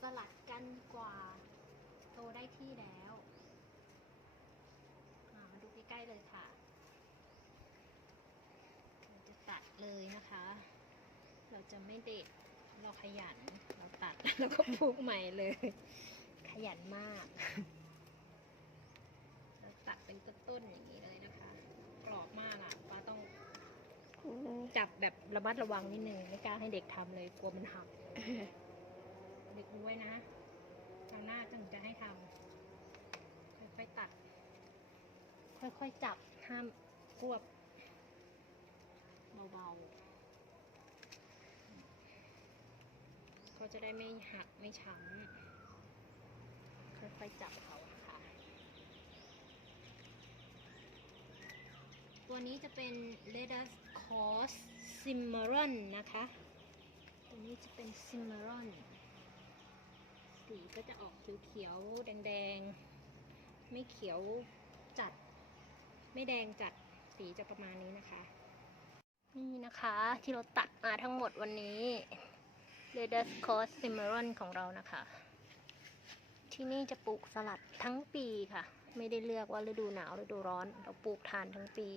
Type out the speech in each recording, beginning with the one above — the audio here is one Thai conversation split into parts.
สลัดกันดีกว่า โตได้ที่แล้วมาดูใกล้ๆเลยค่ะ เราจะตัดเลยนะคะ เราจะไม่เด็ด เราขยัน เราตัดแล้วก็ปลูกใหม่เลย ขยันมากเราตัดเป็นต้นๆอย่างนี้เลยนะคะ กรอบมากอะป้าต้องจับแบบระมัดระวังนิดนึง ไม่กล้าให้เด็กทำเลยกลัวมันหัก เด็กรู้ไว้นะคราวหน้าถึงจะให้ทำค่อยๆตัด ค่อยๆจับห้ามกวบเบาๆก็จะได้ไม่หักไม่ช้ำค่อยๆจับเขาค่ะ ตัวนี้จะเป็น lettuce cos cimarron นะคะ ตัวนี้จะเป็น cimarron สีก็จะออกเขียวๆแดงๆ ไม่เขียวจัด ไม่แดงจัดสีจะประมาณนี้นะคะ นี่นะคะที่เราตัดมาทั้งหมดวันนี้ lettuce cos cimarron ของเรานะคะ ที่นี่จะปลูกสลัดทั้งปีค่ะ ไม่ได้เลือกว่าฤดูหนาวฤดูร้อน เราปลูกทานทั้งปี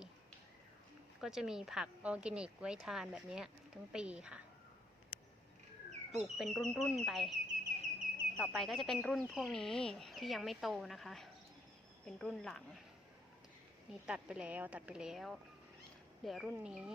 ก็จะมีผักออร์แกนิกไว้ทานแบบนี้ทั้งปีค่ะ ปลูกเป็นรุ่นๆไป ต่อไปก็จะเป็นรุ่นพวกนี้ที่ยังไม่โตนะคะ เป็นรุ่นหลัง นี่ตัดไปแล้วตัดไปแล้ว เหลือรุ่นนี้